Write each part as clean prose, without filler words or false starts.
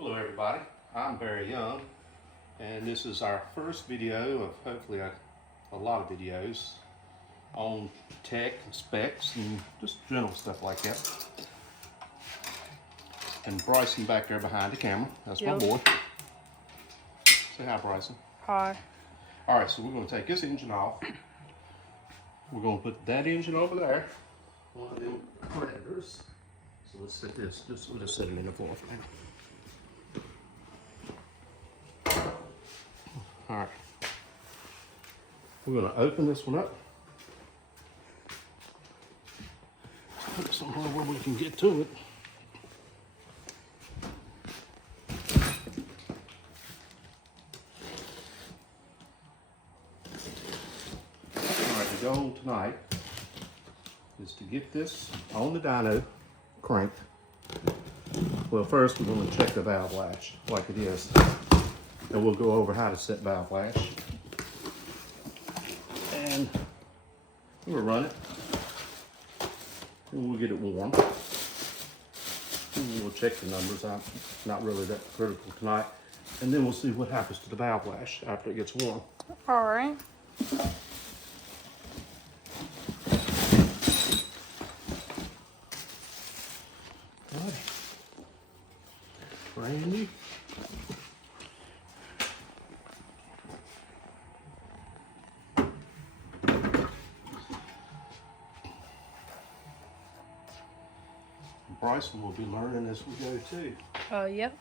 Hello everybody, I'm Barry Young, and this is our first video of hopefully a lot of videos on tech and specs and just general stuff like that. And Bryson back there behind the camera, that's my boy. Say hi, Bryson. Hi. Alright, so we're going to take this engine off. We're going to put that engine over there, one of them Predators. So let's set this, we'll just set it in the floor for now. All right, we're going to open this one up. Put it somewhere where we can get to it. All right, the goal tonight is to get this on the dyno cranked. Well, first we're going to check the valve latch like it is. And we'll go over how to set valve latch. And we'll run it. And we'll get it warm. And we'll check the numbers out. Not really that critical tonight. And then we'll see what happens to the valve latch after it gets warm. All right. Brand new. Bryson will be learning as we go too. Yep.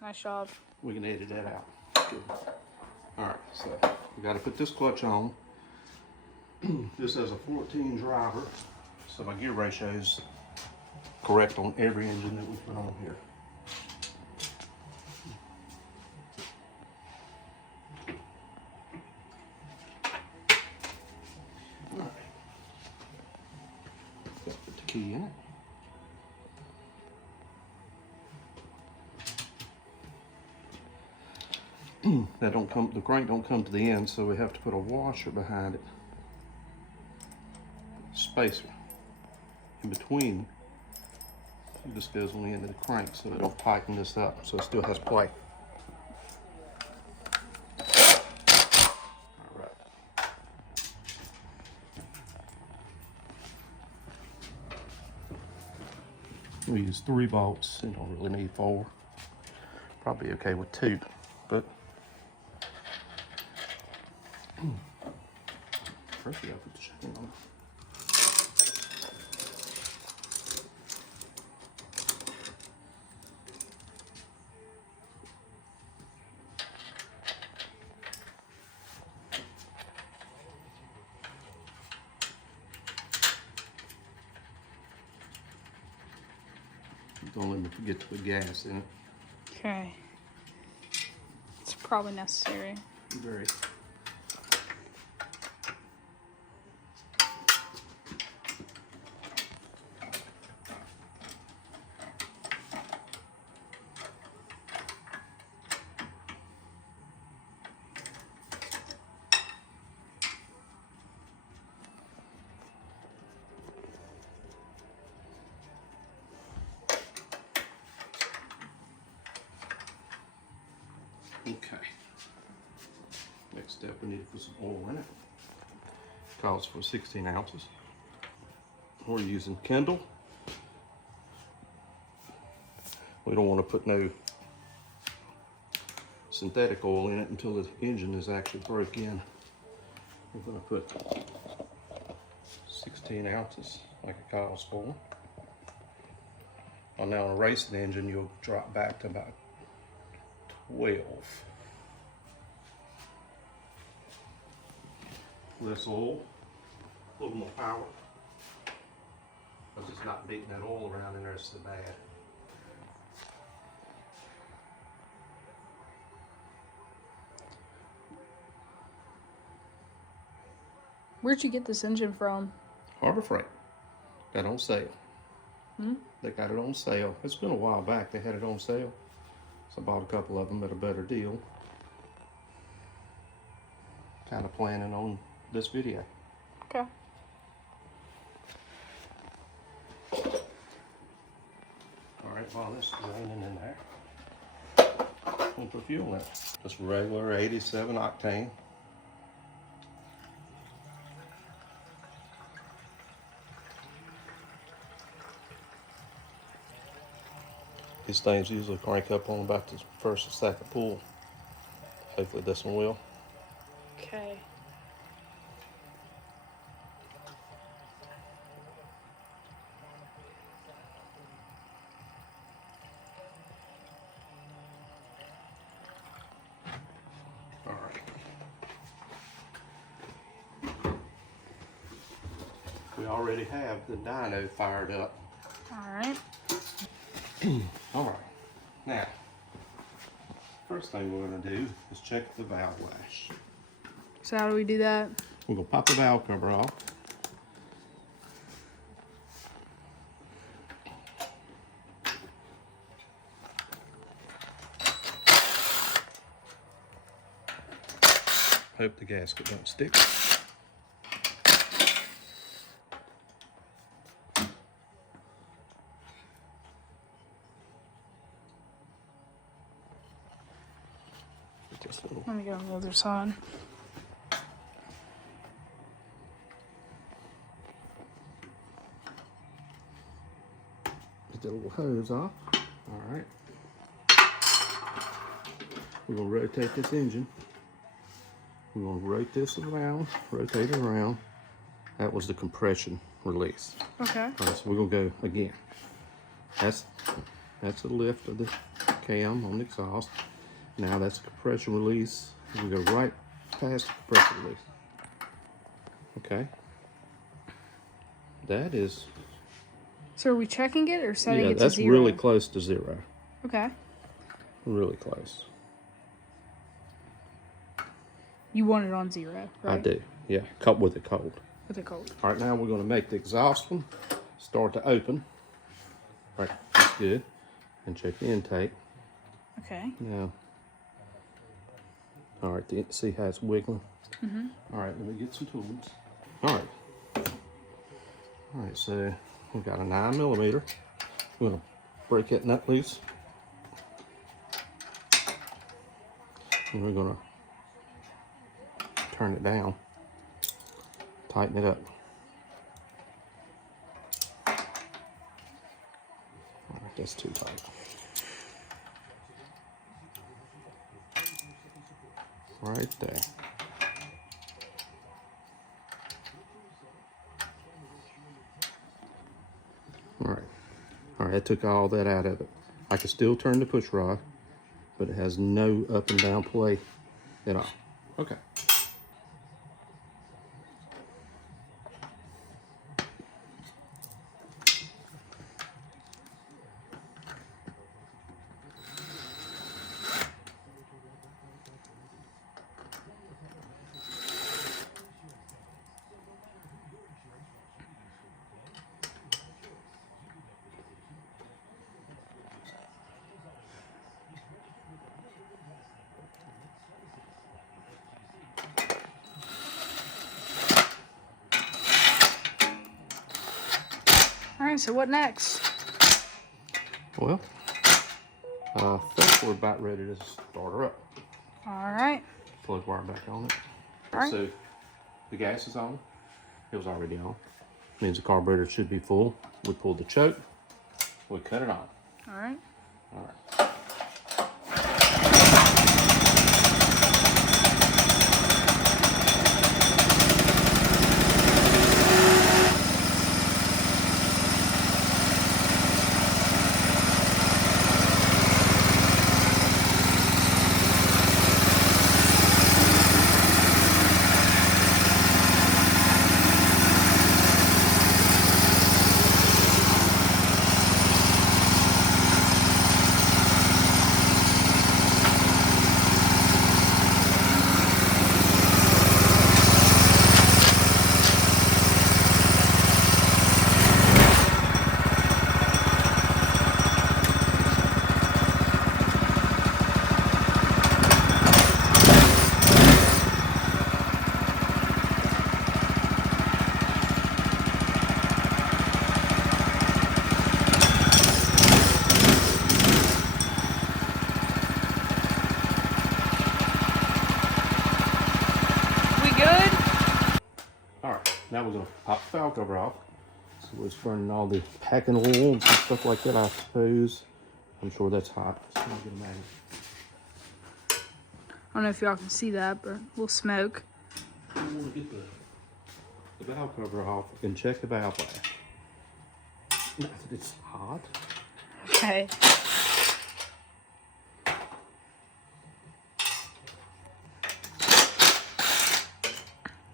Nice job. We can edit that out. Good. All right, so we got to put this clutch on. This has a 14 driver, so my gear ratio is correct on every engine that we put on here. All right. Got to put the key in it. That don't come, the crank don't come to the end, so we have to put a washer behind it. Spacer in between. This goes on the end of the crank, so it'll tighten this up, so it still has play. All right. We use 3 bolts. You don't really need 4. Probably okay with 2, but first we gotta put the chicken on. Don't let me forget to put gas in it. Okay. It's probably necessary. Very. Okay. Next step, we need to put some oil in it. Calls for 16 ounces. We're using Kindle. We don't want to put no synthetic oil in it until the engine is actually broke in. We're going to put 16 ounces like it calls for. On now, on a racing engine, you'll drop back to about 12. Less oil, a little more power. Because it's not beating that oil around in there so bad. Where'd you get this engine from? Harbor Freight. Got it on sale. They got it on sale. It's been a while back they had it on sale. So I bought a couple of them at a better deal. Kind of planning on this video. Okay. right, while this is raining in there, we'll put fuel in it. Just regular 87 octane. These things usually crank up on about the first or second pull. Hopefully this one will. Okay. All right. We already have the dyno fired up. All right. All right. Now, first thing we're going to do is check the valve lash. So how do we do that? We're going to pop the valve cover off. Hope the gasket don't stick. Just a little. Let me go on the other side. Get the little hose off. All right. We're going to rotate this engine. We're going to rotate this around, rotate it around. That was the compression release. Okay. All right, so we're going to go again. That's the lift of the cam on the exhaust. Now that's the compression release. We go right past the compression release. Okay. That is, So are we checking it or setting yeah, it to that's 0? really close to 0. Okay. Really close. You want it on 0, right? I do, yeah, cut with it cold. With it cold. All right, now we're going to make the exhaust one start to open. All right, that's good. And check the intake. Okay. Now, all right, see how it's wiggling? Mm-hmm. All right, let me get some tools. All right, so we've got a 9mm. We're going to break that nut loose. And we're going to turn it down, tighten it up. All right, that's too tight. Right there. All right, I took all that out of it. I can still turn the push rod, but it has no up and down play at all. Okay. All right, so what next? Well, I think we're about ready to start her up. All right. Plug wire back on it. All right. So the gas is on. It was already on. Means the carburetor should be full. We pull the choke. We cut it on. All right. All right. we're gonna pop the valve cover off. So it's burning all the packing oil and stuff like that, I suppose. I'm sure that's hot. So I'm gonna imagine. I don't know if y'all can see that, but we'll smoke. I want to get the valve cover off and check the valve lash. Not that it's hot. Okay.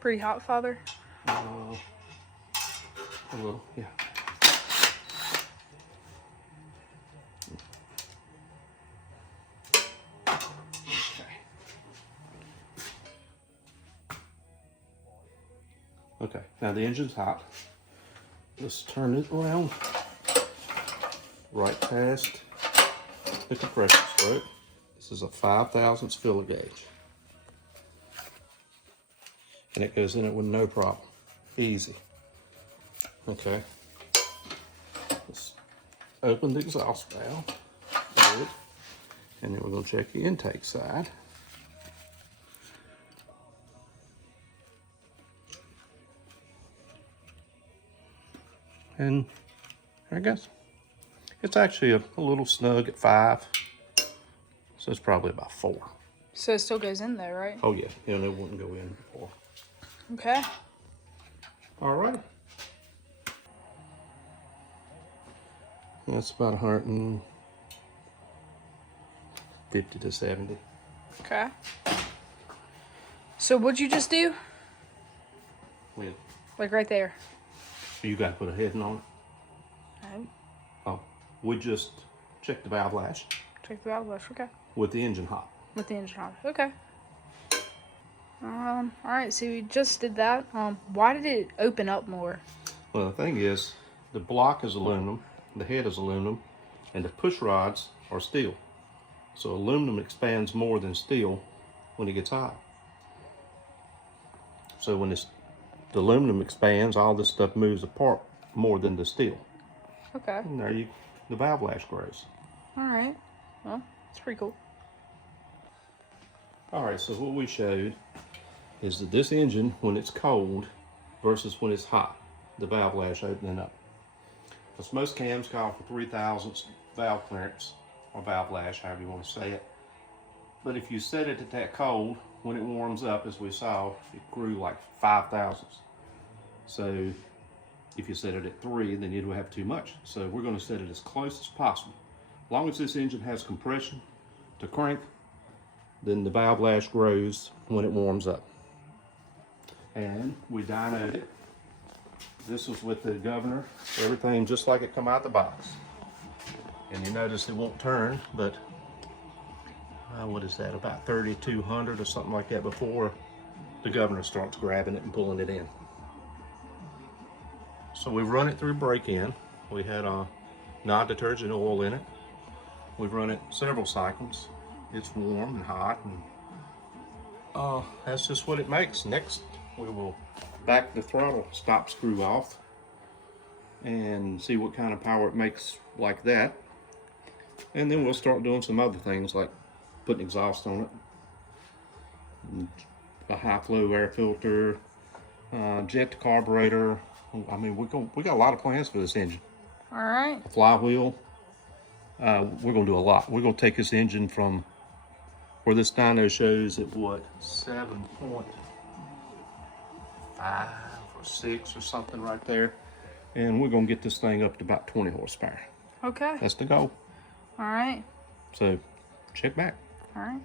Pretty hot, Father? A little, yeah. Okay, now the engine's hot. Let's turn it around right past the compression stroke. This is a 5 thousandths filler gauge. And it goes in it with no problem. Easy. Okay. Let's open the exhaust valve. Good. And then we're going to check the intake side. And I guess it's actually a little snug at 5. So it's probably about 4. So it still goes in there, right? Oh yeah, and it wouldn't go in before. Okay. All right. That's about 150 to 70. Okay. So what'd you just do? With Like right there. you got to put a heading on it. No. Oh, we just checked the valve lash Check the valve lash. Okay. with the engine hot. With the engine on. Okay. All right. So we just did that. Why did it open up more? Well, the thing is, the block is aluminum, the head is aluminum, and the push rods are steel. So aluminum expands more than steel when it gets hot. So when the aluminum expands, all this stuff moves apart more than the steel. Okay. And there the valve lash grows. All right. Well, it's pretty cool. All right, so what we showed is that this engine, when it's cold versus when it's hot, the valve lash opening up. Because most cams call for 3 thousandths valve clearance, or valve lash, however you want to say it. But if you set it at that cold, when it warms up, as we saw, it grew like 5 thousandths. So if you set it at 3, then you'd have too much. So we're going to set it as close as possible. As long as this engine has compression to crank, then the valve lash grows when it warms up. And we dynoed it. This was with the governor, everything just like it come out the box. And you notice it won't turn, but what is that, about 3,200 or something like that before the governor starts grabbing it and pulling it in. So we run it through break-in. We had non-detergent oil in it. We've run it several cycles. It's warm and hot, and that's just what it makes. Next, we will back the throttle stop screw off and see what kind of power it makes like that. And then we'll start doing some other things like putting exhaust on it, a high flow air filter, jet to carburetor. I mean, we got a lot of plans for this engine. All right. A flywheel. We're gonna do a lot. We're gonna take this engine from where this dyno shows at what, 7.5 or 6 or something right there, and we're gonna get this thing up to about 20 horsepower. Okay. That's the goal. All right. So check back. All right.